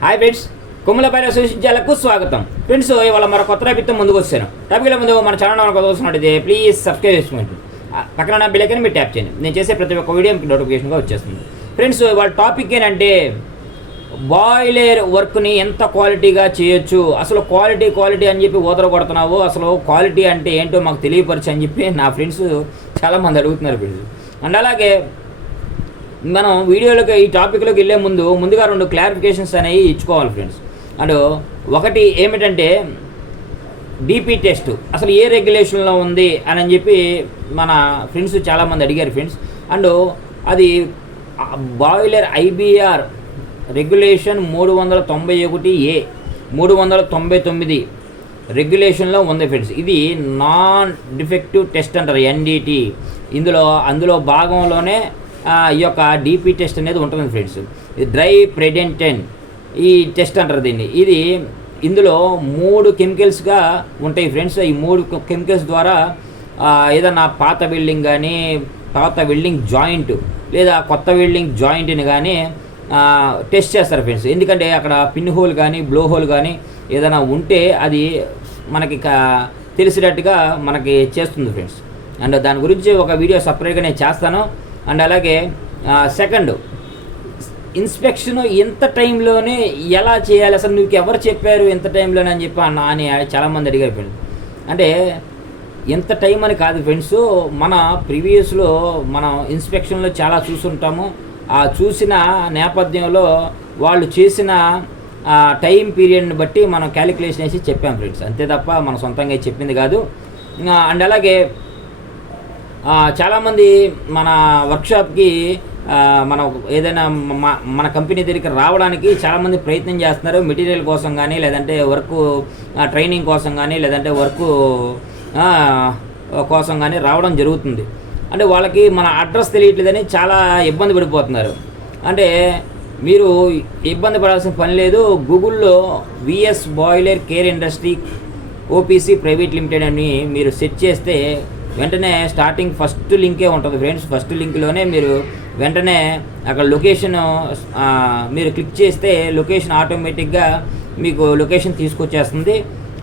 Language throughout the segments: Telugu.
హాయ్ ఫ్రెండ్స్, కొమ్ములపల్లి విశ్వవిద్యాలయకు స్వాగతం. ఫ్రెండ్స్, ఇవాళ మరో కొత్త టాపిక్తో ముందుకు వచ్చాను. టాపిక్ల ముందు మన ఛానల్ కొత్త వస్తున్నట్టయితే ప్లీజ్ సబ్స్క్రైబ్ చేసుకోండి. పక్కన ఉన్న బెల్ ఐకాన్ మీరు ట్యాప్ చేయండి. నేను చేసే ప్రతి ఒక్క వీడియో మీకు నోటిఫికేషన్గా వచ్చేస్తుంది. ఫ్రెండ్స్, ఇవాళ టాపిక్ ఏంటంటే బాయిలర్ వర్క్ని ఎంత క్వాలిటీగా చేయొచ్చు, అసలు క్వాలిటీ అని చెప్పి ఊదర కొడుతున్నావు, అసలు క్వాలిటీ అంటే ఏంటో మాకు తెలియపరచు అని చెప్పి నా ఫ్రెండ్స్ చాలామంది అడుగుతున్నారు ఫ్రెండ్స్. అండ్ అలాగే మనం వీడియోలోకి ఈ టాపిక్లోకి వెళ్ళే ముందుగా 2 క్లారిఫికేషన్స్ అనేవి ఇచ్చుకోవాలి ఫ్రెండ్స్. అండ్ ఒకటి ఏమిటంటే డీపీ టెస్ట్ అసలు ఏ రెగ్యులేషన్లో ఉంది అని చెప్పి మన ఫ్రెండ్స్ చాలామంది అడిగారు ఫ్రెండ్స్. అండ్ అది బాయిలర్ ఐబీఆర్ రెగ్యులేషన్ 391A 399 రెగ్యులేషన్లో ఉంది ఫ్రెండ్స్. ఇది నాన్ డిఫెక్టివ్ టెస్ట్ అంటారు, ఎన్డిటి. అందులో భాగంలోనే ఈ యొక్క డీపీ టెస్ట్ అనేది ఉంటుంది ఫ్రెండ్స్. డ్రై ప్రెడెంటెన్ ఈ టెస్ట్ అంటారు దీన్ని. ఇందులో 3 కెమికల్స్గా ఉంటాయి ఫ్రెండ్స్. ఈ 3 కెమికల్స్ ద్వారా ఏదన్నా పాత వెల్డింగ్ కానీ, పాత వెల్డింగ్ జాయింట్ లేదా కొత్త వెల్డింగ్ జాయింట్ని కానీ టెస్ట్ చేస్తారు ఫ్రెండ్స్. ఎందుకంటే అక్కడ పిన్ హోల్ కానీ, బ్లో హోల్ కానీ ఏదైనా ఉంటే అది మనకి తెలిసినట్టుగా మనకి చేస్తుంది ఫ్రెండ్స్. అండ్ దాని గురించి ఒక వీడియో సపరేట్గా నేను చేస్తాను. అండ్ అలాగే సెకండ్, ఇన్స్పెక్షన్ ఎంత టైంలోనే ఎలా చేయాలి, అసలు నీకు ఎవరు చెప్పారు ఎంత టైంలోనే అని చెప్పి అని చాలామంది అడిగారు ఫ్రెండ్స్. అంటే ఎంత టైం అని కాదు ఫ్రెండ్స్, మన ప్రీవియస్లో మనం ఇన్స్పెక్షన్లో చాలా చూసుంటాము. ఆ చూసిన నేపథ్యంలో వాళ్ళు చేసిన టైం పీరియడ్ని బట్టి మనం క్యాలిక్యులేషన్ వేసి చెప్పాం ఫ్రెండ్స్, అంతే తప్ప మన సొంతంగా చెప్పింది కాదు. అండ్ అలాగే చాలామంది మన వర్క్షాప్కి మనం ఏదైనా మన కంపెనీ దగ్గరికి రావడానికి చాలామంది ప్రయత్నం చేస్తున్నారు. మెటీరియల్ కోసం కానీ, లేదంటే వర్క్ ట్రైనింగ్ కోసం కానీ, లేదంటే వర్క్ కోసం కానీ రావడం జరుగుతుంది. అంటే వాళ్ళకి మన అడ్రస్ తెలియట్లేదని చాలా ఇబ్బంది పడిపోతున్నారు. అంటే మీరు ఇబ్బంది పడాల్సిన పని లేదు. గూగుల్లో VS boiler care industry OPC private limited అని మీరు సెర్చ్ చేస్తే వెంటనే స్టార్టింగ్ ఫస్ట్ లింకే ఉంటుంది ఫ్రెండ్స్. ఫస్ట్ లింక్లోనే మీరు వెంటనే అక్కడ లొకేషన్ మీరు క్లిక్ చేస్తే లొకేషన్ ఆటోమేటిక్గా మీకు లొకేషన్ తీసుకొచ్చేస్తుంది.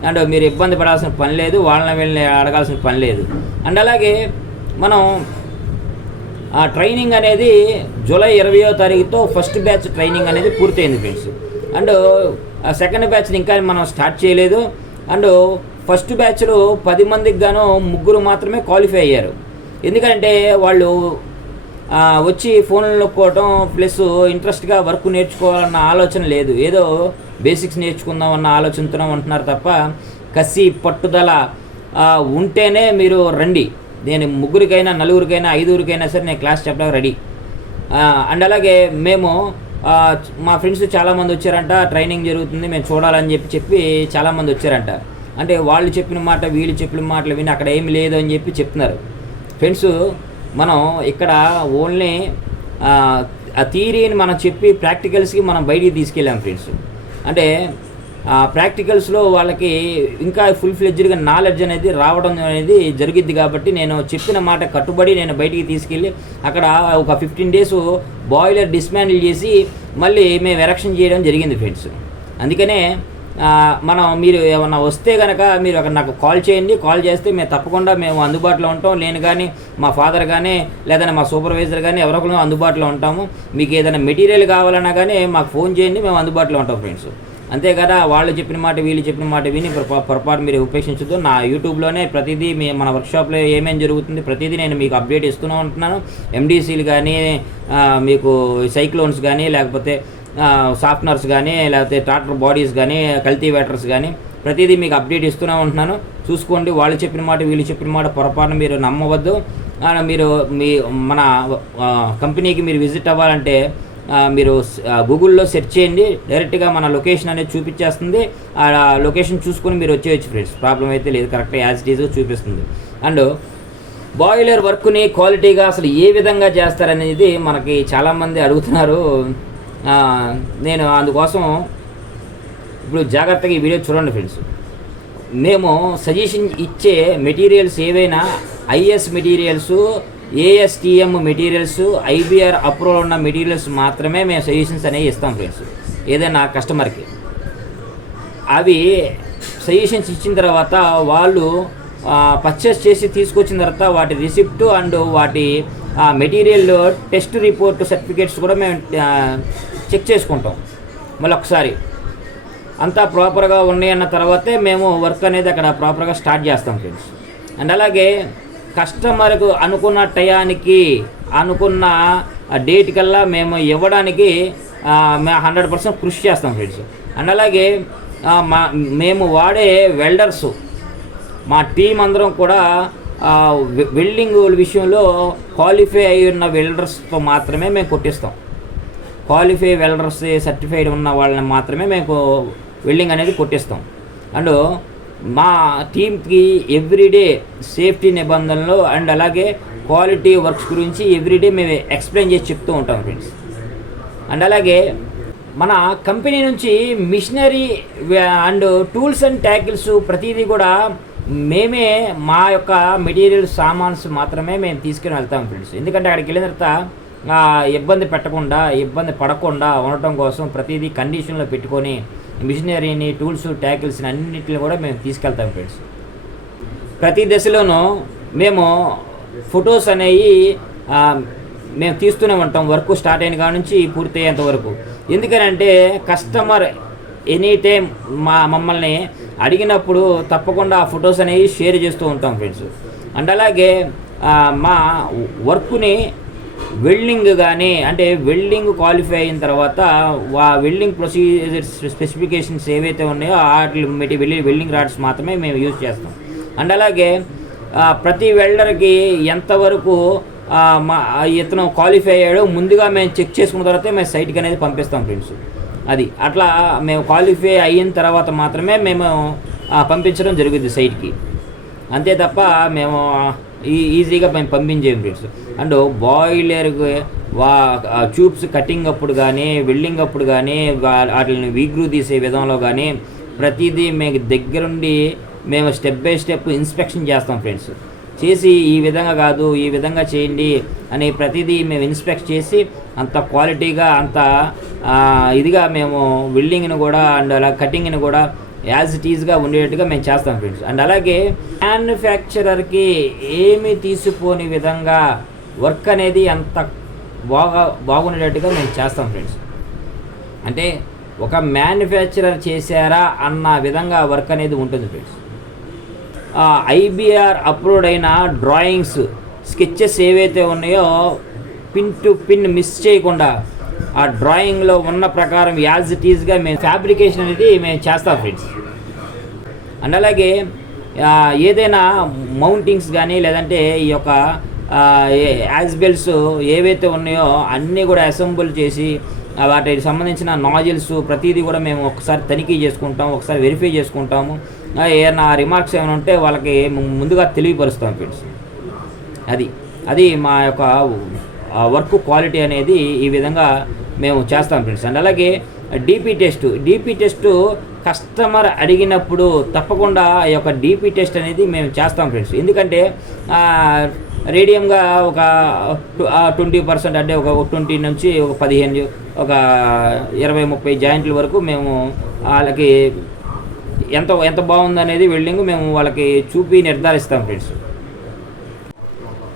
అండ్ మీరు ఇబ్బంది పడాల్సిన పని లేదు, వీళ్ళని అడగాల్సిన పని లేదు. అండ్ అలాగే మనం ట్రైనింగ్ అనేది జూలై 20వ తారీఖుతో ఫస్ట్ బ్యాచ్ ట్రైనింగ్ అనేది పూర్తయింది ఫ్రెండ్స్. అండ్ సెకండ్ బ్యాచ్ని ఇంకా మనం స్టార్ట్ చేయలేదు. అండ్ ఫస్ట్ బ్యాచ్లో 10 మందికి గాను 3 మాత్రమే క్వాలిఫై అయ్యారు. ఎందుకంటే వాళ్ళు వచ్చి ఫోన్లు నొక్కోవటం ప్లస్ ఇంట్రెస్ట్గా వర్క్ నేర్చుకోవాలన్న ఆలోచన లేదు, ఏదో బేసిక్స్ నేర్చుకుందాం అన్న ఆలోచనతో ఉంటున్నారు తప్ప కసి పట్టుదల ఉంటేనే మీరు రండి. నేను 3కైనా 4కైనా 5కైనా సరే నేను క్లాస్ చెప్పడానికి రెడీ. అండ్ అలాగే మేము మా ఫ్రెండ్స్ చాలామంది వచ్చారంట, ట్రైనింగ్ జరుగుతుంది మేము చూడాలని చెప్పి చాలామంది వచ్చారంట. అంటే వాళ్ళు చెప్పిన మాట వీళ్ళు చెప్పిన మాటలు విని అక్కడ ఏమి లేదు అని చెప్పి చెప్తున్నారు ఫ్రెండ్స్. మనం ఇక్కడ ఓన్లీ ఆ థియరీని మనం చెప్పి ప్రాక్టికల్స్కి మనం బయటికి తీసుకెళ్ళాం ఫ్రెండ్స్. అంటే ప్రాక్టికల్స్లో వాళ్ళకి ఇంకా ఫుల్ ఫ్లెడ్జ్డ్గా నాలెడ్జ్ అనేది రావడం అనేది జరిగిద్ది. కాబట్టి నేను చెప్పిన మాట కట్టుబడి నేను బయటికి తీసుకెళ్ళి అక్కడ ఒక 15 days బాయిలర్ డిస్మాండిల్ చేసి మళ్ళీ మేము ఎరక్షన్ చేయడం జరిగింది ఫ్రెండ్స్. అందుకనే మీరు ఏమన్నా వస్తే కనుక మీరు అక్కడ నాకు కాల్ చేయండి. కాల్ చేస్తే మేము అందుబాటులో ఉంటాం. నేను కానీ, మా ఫాదర్ కానీ, లేదంటే మా సూపర్వైజర్ కానీ ఎవరొకరు అందుబాటులో ఉంటాము. మీకు ఏదైనా మెటీరియల్ కావాలన్నా కానీ మాకు ఫోన్ చేయండి, మేము అందుబాటులో ఉంటాం ఫ్రెండ్స్. అంతే కదా, వాళ్ళు చెప్పిన మాట వీళ్ళు చెప్పిన మాట విని పొరపాటు మీరు ఉపేక్షించదు. నా యూట్యూబ్లోనే ప్రతిదీ మన వర్క్షాప్లో ఏమేమి జరుగుతుంది ప్రతిదీ నేను మీకు అప్డేట్ ఇస్తూనే ఉంటున్నాను. ఎండీసీలు కానీ, మీకు సైక్లోన్స్ కానీ, లేకపోతే సాఫ్ట్నర్స్ కానీ, లేకపోతే ట్రాక్టర్ బాడీస్ కానీ, కల్టివేటర్స్ కానీ ప్రతిదీ మీకు అప్డేట్ ఇస్తూనే ఉంటున్నాను. చూసుకోండి. వాళ్ళు చెప్పిన మాట వీళ్ళు చెప్పిన మాట పొరపాటున మీరు నమ్మవద్దు. మీరు మన కంపెనీకి మీరు విజిట్ అవ్వాలంటే మీరు గూగుల్లో సెర్చ్ చేయండి, డైరెక్ట్గా మన లొకేషన్ అనేది చూపించేస్తుంది. ఆ లొకేషన్ చూసుకొని మీరు వచ్చేయచ్చు ఫ్రెండ్స్, ప్రాబ్లం అయితే లేదు, కరెక్ట్గా యాజ్ ఇట్ ఈజ్ చూపిస్తుంది. అండ్ బాయిలర్ వర్క్ని క్వాలిటీగా అసలు ఏ విధంగా చేస్తారనేది మనకి చాలామంది అడుగుతున్నారు. నేను అందుకోసం ఇప్పుడు జాగ్రత్తగా ఈ వీడియో చూడండి ఫ్రెండ్స్. మేము సజెషన్ ఇచ్చే మెటీరియల్స్ ఏవైనా IS materials, ASTM materials, IBR approval ఉన్న మెటీరియల్స్ మాత్రమే మేము సజెషన్స్ అనేవి ఇస్తాం ఫ్రెండ్స్. ఏదైనా కస్టమర్కి. అవి సజెషన్స్ ఇచ్చిన తర్వాత వాళ్ళు పర్చేస్ చేసి తీసుకొచ్చిన తర్వాత వాటి రిసిప్ట్ అండ్ వాటి మెటీరియల్ టెస్ట్ రిపోర్ట్ సర్టిఫికేట్స్ కూడా మేము చెక్ చేసుకుంటాం. మళ్ళీ ఒకసారి అంతా ప్రాపర్గా ఉన్నాయన్న తర్వాతే మేము వర్క్ అనేది అక్కడ ప్రాపర్గా స్టార్ట్ చేస్తాం ఫ్రెండ్స్. అండ్ అలాగే కస్టమర్కు అనుకున్న టయానికి అనుకున్న డేట్ కల్లా మేము ఇవ్వడానికి మేము 100% కృషి చేస్తాం ఫ్రెండ్స్. అండ్ అలాగే మేము వాడే వెల్డర్సు, మా టీం అందరం కూడా వెల్డింగ్ విషయంలో క్వాలిఫై అయి ఉన్న వెల్డర్స్తో మాత్రమే మేము కొట్టిస్తాం. క్వాలిఫై వెల్డర్స్ సర్టిఫైడ్ ఉన్న వాళ్ళని మాత్రమే మేము వెల్డింగ్ అనేది కొట్టిస్తాం. అండ్ మా టీంకి ఎవ్రీడే సేఫ్టీ నిబంధనలు అండ్ అలాగే క్వాలిటీ వర్క్స్ గురించి ఎవ్రీడే మేము ఎక్స్ప్లెయిన్ చేసి చెప్తూ ఉంటాం ఫ్రెండ్స్. అండ్ అలాగే మన కంపెనీ నుంచి machinery and tools and tackles ప్రతిదీ కూడా మేమే మా యొక్క మెటీరియల్ సామాన్స్ మాత్రమే మేము తీసుకుని వెళ్తాం ఫ్రెండ్స్. ఎందుకంటే అక్కడికి వెళ్ళిన తర్వాత ఇబ్బంది పడకుండా ఉండటం కోసం ప్రతిదీ కండిషన్లో పెట్టుకొని మిషనరీని టూల్స్ ట్యాకిల్స్ని అన్నింటిని కూడా మేము తీసుకెళ్తాం ఫ్రెండ్స్. ప్రతి దశలోనూ మేము ఫొటోస్ అనేవి మేము తీస్తూనే ఉంటాం, వర్క్ స్టార్ట్ అయిన కాడ నుంచి పూర్తి అయ్యేంత వరకు. ఎందుకనంటే కస్టమర్ ఎనీ టైం మమ్మల్ని అడిగినప్పుడు తప్పకుండా ఆ ఫొటోస్ అనేవి షేర్ చేస్తూ ఉంటాం ఫ్రెండ్స్. అండ్ అలాగే మా వర్క్ని వెల్డింగ్ కానీ అంటే వెల్డింగ్ క్వాలిఫై అయిన తర్వాత వెల్డింగ్ ప్రొసీజర్స్ స్పెసిఫికేషన్స్ ఏవైతే ఉన్నాయో వాటి వెల్డింగ్ రాడ్స్ మాత్రమే మేము యూజ్ చేస్తాం. అండ్ అలాగే ప్రతి వెల్డర్కి ఎంతవరకు ఇతను క్వాలిఫై అయ్యాడో ముందుగా మేము చెక్ చేసుకున్న తర్వాత మేము సైట్కి అనేది పంపిస్తాం ఫ్రెండ్స్. అది అట్లా మేము క్వాలిఫై అయిన తర్వాత మాత్రమే మేము పంపించడం జరుగుతుంది సైట్కి. అంతే తప్ప మేము ఈజీగా మేము పంపించేయం ఫ్రెండ్స్. అండ్ బాయిలర్కి ట్యూబ్స్ కటింగ్ అప్పుడు కానీ వెల్డింగ్ అప్పుడు కానీ వాటిని వీగ్రూ తీసే విధంలో కానీ ప్రతిదీ మీకు దగ్గరుండి మేము స్టెప్ బై స్టెప్ ఇన్స్పెక్షన్ చేస్తాం ఫ్రెండ్స్. చేసి ఈ విధంగా కాదు ఈ విధంగా చేయండి అని ప్రతిదీ మేము ఇన్స్పెక్ట్ చేసి అంత క్వాలిటీగా అంత ఇదిగా మేము వెల్డింగ్ని కూడా అండ్ అలా కటింగ్ని కూడా యాజ్ ఇట్ ఈజ్గా ఉండేట్టుగా మేము చేస్తాం ఫ్రెండ్స్. అండ్ అలాగే మ్యానుఫ్యాక్చరర్కి ఏమీ తీసిపోని విధంగా వర్క్ అనేది అంత బాగుండేటట్టుగా మేము చేస్తాం ఫ్రెండ్స్. అంటే ఒక మ్యానుఫ్యాక్చరర్ చేశారా అన్న విధంగా వర్క్ అనేది ఉంటుంది ఫ్రెండ్స్. ఐబిఆర్ అప్రూవ్డ్ అయిన డ్రాయింగ్స్ స్కెచెస్ ఏవైతే ఉన్నాయో పిన్ టు పిన్ మిస్ చేయకుండా ఆ డ్రాయింగ్లో ఉన్న ప్రకారం యాజ్ ఇట్ ఈజ్గా మేము ఫ్యాబ్రికేషన్ అనేది మేము చేస్తాం ఫ్రెండ్స్. అండ్ అలాగే ఏదైనా మౌంటింగ్స్ కానీ లేదంటే ఈ యొక్క యాజ్బెల్స్ ఏవైతే ఉన్నాయో అన్నీ కూడా అసెంబుల్ చేసి వాటికి సంబంధించిన నాజిల్స్ ప్రతిదీ కూడా మేము ఒకసారి తనిఖీ చేసుకుంటాం, ఒకసారి వెరిఫై చేసుకుంటాము. ఏమైనా రిమార్క్స్ ఏమైనా ఉంటే వాళ్ళకి ముందుగా తెలియపరుస్తాం ఫ్రెండ్స్. అది మా యొక్క వర్క్ క్వాలిటీ అనేది ఈ విధంగా మేము చేస్తాం ఫ్రెండ్స్. అండ్ అలాగే డీపీ టెస్ట్ కస్టమర్ అడిగినప్పుడు తప్పకుండా ఈ యొక్క డీపీ టెస్ట్ అనేది మేము చేస్తాం ఫ్రెండ్స్. ఎందుకంటే రేడియంగా ఒక 20% అంటే ఒక 20 నుంచి ఒక 15 ఒక 20-30 జాయింట్ల వరకు మేము వాళ్ళకి ఎంత బాగుందనేది వెల్డింగ్ మేము వాళ్ళకి చూపి నిర్ధారిస్తాం ఫ్రెండ్స్.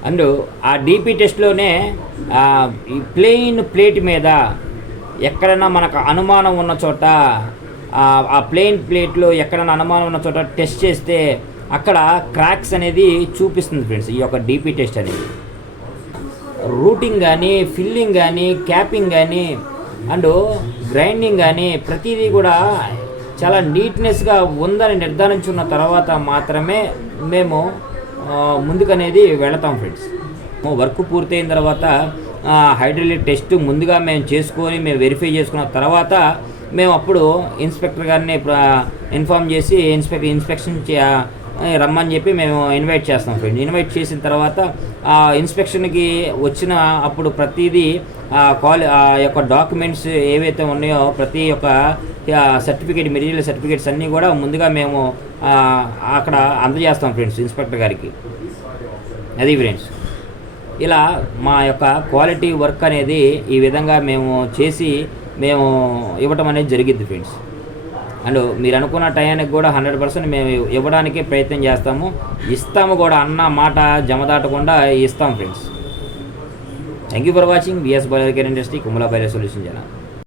అండ్ ఆ డీపీ టెస్ట్లోనే ఈ ప్లెయిన్ ప్లేట్ మీద ఎక్కడైనా మనకు అనుమానం ఉన్న చోట ఆ ప్లెయిన్ ప్లేట్లో ఎక్కడైనా అనుమానం ఉన్న చోట టెస్ట్ చేస్తే అక్కడ క్రాక్స్ అనేది చూపిస్తుంది ఫ్రెండ్స్. ఈ యొక్క డీపీ టెస్ట్ అనేది రూటింగ్ కానీ ఫిల్లింగ్ కానీ క్యాపింగ్ కానీ అండ్ గ్రైండింగ్ కానీ ప్రతిదీ కూడా చాలా నీట్నెస్గా ఉందని నిర్ధారించుకున్న తర్వాత మాత్రమే మేము ముందుకనేది వెళతాం ఫ్రెండ్స్. వర్క్ పూర్తయిన తర్వాత హైడ్రాలిక్ టెస్ట్ ముందుగా మేము చేసుకొని మేము వెరిఫై చేసుకున్న తర్వాత మేము అప్పుడు ఇన్స్పెక్టర్ గారిని ఇన్ఫామ్ చేసి ఇన్స్పెక్షన్ రమ్మని చెప్పి మేము ఇన్వైట్ చేస్తాం ఫ్రెండ్. ఇన్వైట్ చేసిన తర్వాత ఇన్స్పెక్షన్కి వచ్చిన అప్పుడు ప్రతిదీ ఆ యొక్క డాక్యుమెంట్స్ ఏవైతే ఉన్నాయో ప్రతి ఒక్క మెటీరియల్ సర్టిఫికేట్స్ అన్నీ కూడా ముందుగా మేము అక్కడ అందజేస్తాం ఫ్రెండ్స్ ఇన్స్పెక్టర్ గారికి. అది ఫ్రెండ్స్, ఇలా మా యొక్క క్వాలిటీ వర్క్ అనేది ఈ విధంగా మేము చేసి మేము ఇవ్వటం అనేది జరిగిద్ది ఫ్రెండ్స్. అండ్ మీరు అనుకున్న టయానికి కూడా 100% మేము ఇవ్వడానికి ప్రయత్నం చేస్తాము, ఇస్తాము కూడా, అన్న మాట జమదాటకుండా ఇస్తాం friends. Thank you for watching. BS boiler care industry, కుమలా బాయిలర్ సొల్యూషన్ ఛానల్.